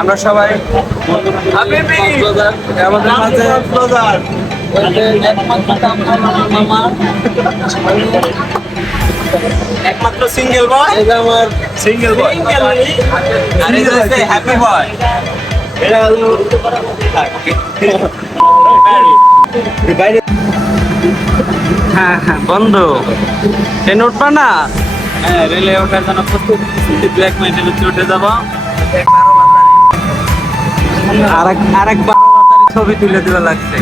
আমরা সবাই আমাদের মাঝে একমাত্র সিঙ্গেল বয়, এটা আমার সিঙ্গেল বয়, আর এটা হচ্ছে হ্যাপি বয়। এটা হলো হ্যাঁ হ্যাঁ বন্ধু, ট্রেন উঠবা না? হ্যাঁ, রেলে ওঠার জন্য প্রস্তুত। 1 মিনিটের ভিতরে উঠে যাবো। আরেক 12 বাতারি ছবি তুলে দেওয়া লাগছে।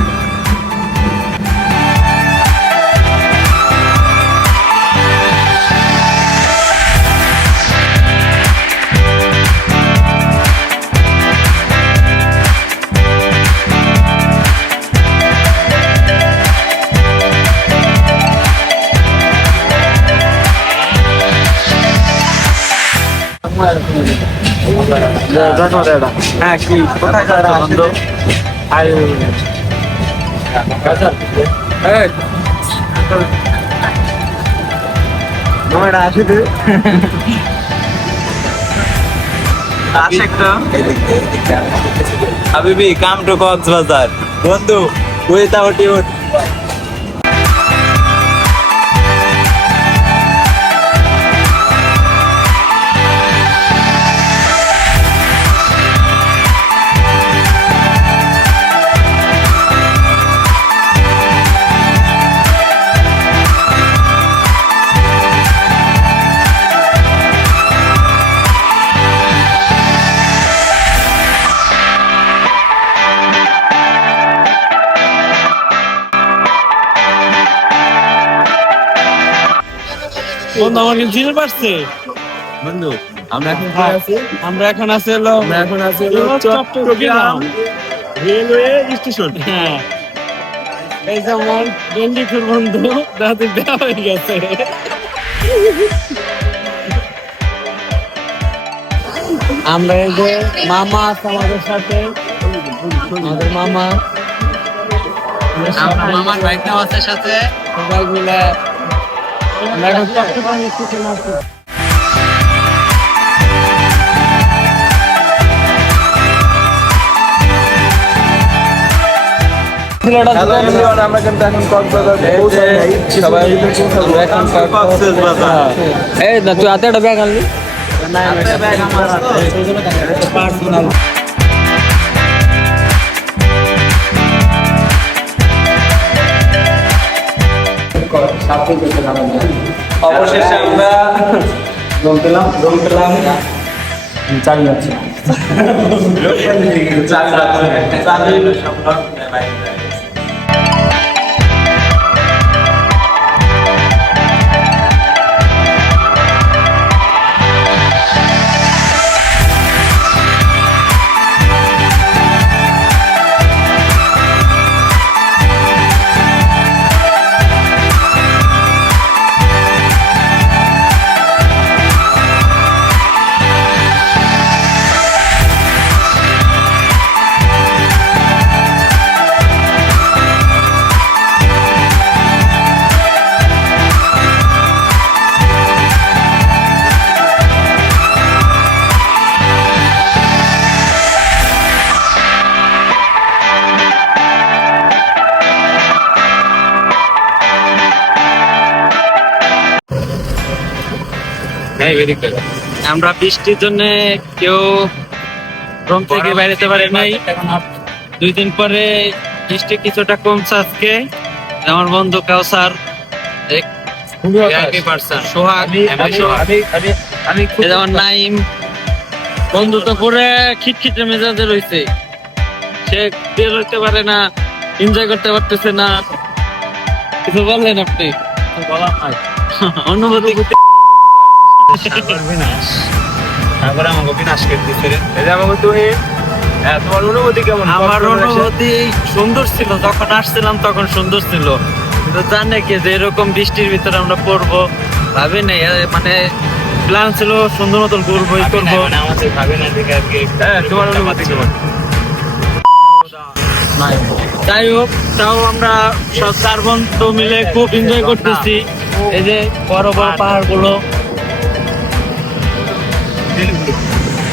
হ্যাঁ, কি কোথায় যাচ্ছ বন্ধু? হাবিবি, কাম টু কক্সবাজার বন্ধু, উইথাউট ইউ। বন্ধু আমার কিন্তু চিনে পারছে বন্ধু, আমরা এখন আমরা এখন আছি চট্টগ্রাম রেলওয়ে স্টেশন। হ্যাঁ, এই যে আমার বন্ধুর বন্ধু দাদি দেওয়া হয়ে গেছে। আমরা এই যে মামা আছে আমাদের সাথে, আমাদের মামা, মামার বাইকটাও আছে সাথে। সবাই মিলে আমরা এখন চট্টগ্রাম স্টেশনে আছি। আমরা কিন্তু এখন কক্সবাজার সবাই এখন কক্সবাজার। এই না, তুই হাতে একটা ব্যাগ আনলি? ব্যাগ আমার পার্সোনাল। অবশেষে আমরা রুম পেলাম চাবি যাচ্ছে আমরা বৃষ্টির জন্য কেউ রুম থেকে বেরোতে পারে নাই। 2 দিন পরে বৃষ্টি কিছুটা কমছে আজকে। আমার বন্ধু কাউসার, সোহাগ, যেমন নাইম, বন্ধু তো পুরো খিটখিটে মেজাজে রয়েছে। সে বের হইতে পারে না, এনজয় করতে পারতেছে না। কিছু বললেন আপনি? অনুভূতি তারপরে আমাকে বিনাশ করে দিচ্ছে রে। এই যে আমাকে তুমি, তোমার অনুভূতি কেমন? আমার অনুভূতি সুন্দর ছিল, যখন আসছিলাম তখন সুন্দর ছিল, কিন্তু জানে কি যে এরকম বৃষ্টির ভিতরে আমরা পড়বো ভাবি নাই। মানে প্ল্যান ছিল সুন্দর মতন ঘুরবো করবো, আমাদের ভাবে না দেখে আর কি। তোমার অনুভূতি কেমন? যাই হোক, তাও আমরা সব 4 বন্ধু মিলে খুব এনজয় করতেছি। এই যে বড় বড় পাহাড় গুলো,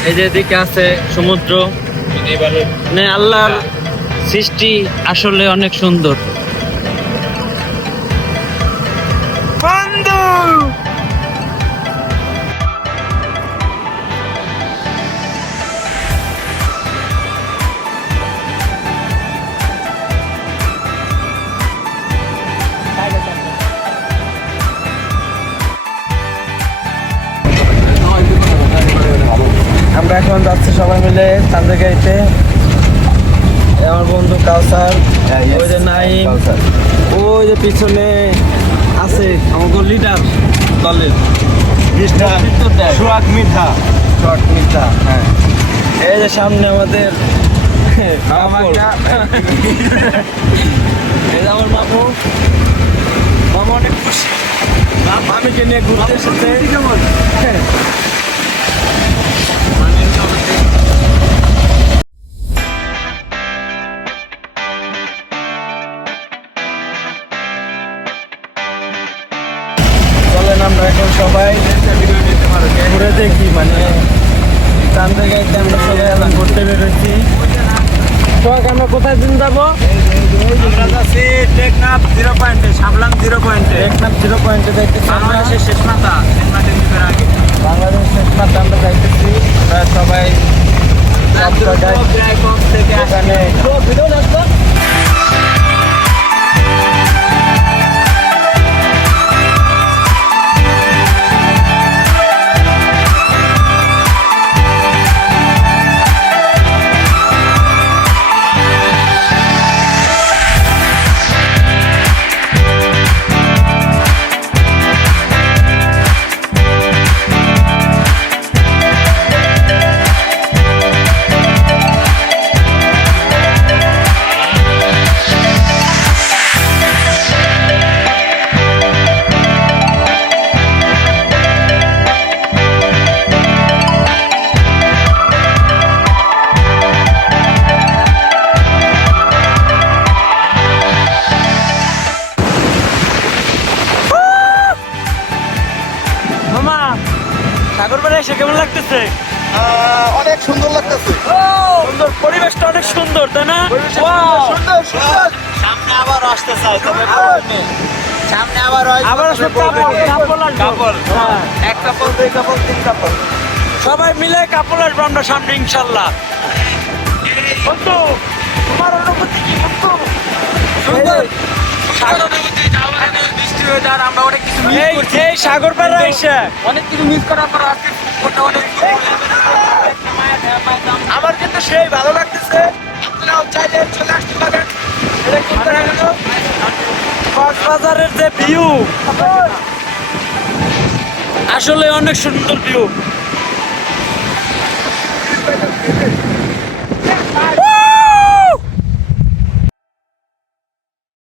এই যে এদিকে আছে সমুদ্র। মানে আল্লাহর সৃষ্টি আসলে অনেক সুন্দর। বন্ধু আমরা এখন যাচ্ছি সবাই মিলে চান্দাগাইতে। আমার বন্ধু কাউসার, ওই যে নাইম, ওই যে পিছনে আছে আমাকে লিডার দলের সুয়াক মিঠা। শর্ট মিথ্যা। হ্যাঁ, এই যে সামনে আমাদের এই যে আমার মামু। মামু অনেক খুশি মামিকে নিয়ে ঘুরতে এসেছে। হ্যাঁ। চলেন আমরা এখন সবাই ঘুরে দেখি, মানে চান্দাগাইতে আমরা সবাই এখন ঘুরতে বেরোচ্ছি। সোহাগ, আমরা কোথায় দিন যাবো? আমরা যাচ্ছি টেকনাফ 0 পয়েন্টে, সাবলাম 0 পয়েন্টে। টেকনাফ 0 পয়েন্টে যাইতেছি আমরা। বাংলাদেশের শেষ মাথা, শেষ মাঠের ভিতরে আগে। বাংলাদেশ শেষ মাত্র আমরা যাইতেছি। আমরা সবাই সব জায়গায় থেকে এখানে মামা সাগর পাড়ে এসে কেমন লাগতেছে? অনেক সুন্দর লাগতেছে। সুন্দর, পরিবেশটা অনেক সুন্দর, তাই না? সুন্দর সুন্দর। সামনে আবার আসতে চাই, তবে সামনে আবার আবার আসলে কাপড় আসবে। কাপড়। হ্যাঁ। 1 কাপড়, 2 কাপড়, 3 কাপড়। সবাই মিলে কাপড় আসবো আমরা সামনে ইনশাল্লাহ। বন্ধু, তোমার অনুভূতি কি বন্ধু? সুন্দর। সাগর বৃষ্টি হয়ে যাওয়ার আমরা অনেক কিছু মিস এই করছি। এই সাগর পাড়ে এসে অনেক কিছু মিস করার পর আজকে ফটো অনেক আমার কিন্তু সেই ভালো লাগতেছে। আপনারাও চাইলে চলে আসতে পারেন। এটা কি করে গেল? কক্সবাজারের যে ভিউ, আসলে অনেক সুন্দর ভিউ।